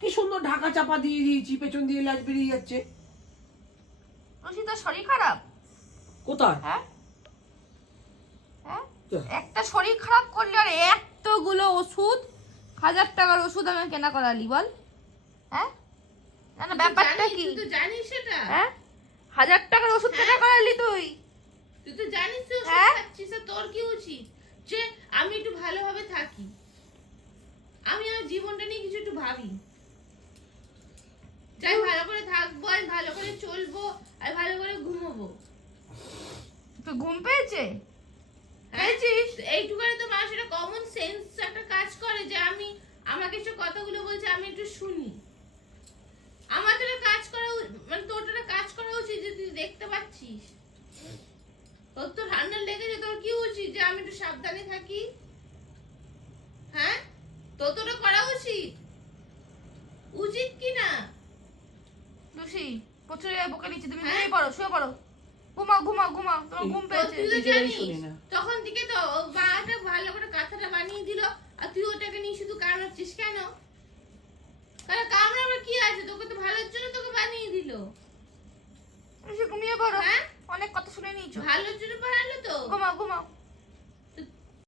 কি সুন্দর ঢাকা চাপা দিয়ে দিয়েছি পেছন দিয়ে লাজ বেরিয়ে যাচ্ছে। রশি শরীর খারাপ? কোথায়? হ্যাঁ? হ্যাঁ? একটা শরীর খারাপ করলে আর এতগুলো ওষুধ হাজার টাকার ওষুধ আমি কেনা করালি বল। হ্যাঁ? না না ব্যাপারটা কি? তুই তো জানিস সেটা। হ্যাঁ? হাজার টাকার ওষুধ কেনা করালি তুই? তুই তো জানিস তুই ওষুধ হ্যাঁ? খাচ্ছিস তোর কি উচিত? যে আমি একটু ভালোভাবে থাকি। আমি আমার জীবনটা নিয়ে কিছু একটু ভাবি। যাই ভালো করে থাকব আমি ভালো করে চলবো আর ভালো করে ঘুমোবো। তুই ঘুম পেয়েছে? পেয়েছিস? এইটুকানে তো মানুষ একটা কমন সেন্স একটা কাজ করে যে আমি আমাকে সে কথাগুলো বলছে আমি একটু শুনি। আমার তো কাজ করা মানে তোর তো কাজ করা উচিত যে তুই দেখতে পাচ্ছিস। তোর তো ঠান্ডা লেগেছে তোর কি উচিত যে আমি একটু সাবধানে থাকি? হ্যাঁ? তোর তো করা উচিত। উচিত কি না লুসি প্রচুর বকে নিচ্ছে তুমি হ্যাঁ? ঘুমিয়ে পড়ো শুয়ে পড়ো। ঘুমাও ঘুমাও ঘুমাও তোমার ঘুম তো পেয়েছে। তুই তো জানিস তখন থেকে তো বাটা ভালো করে কাঁথাটা বানিয়ে দিল আর তুই ওটাকে নিয়ে শুধু কামড়াচ্ছিস কেন? কারণ কামড়াবার কি আছে? তোকে তো ভালোর জন্য তোকে বানিয়ে দিল। ঘুমিয়ে পড়ো। হ্যাঁ? অনেক কথা শুনে নিয়েছো। ভালোর জন্য বানালো তো। ঘুমাও ঘুমাও।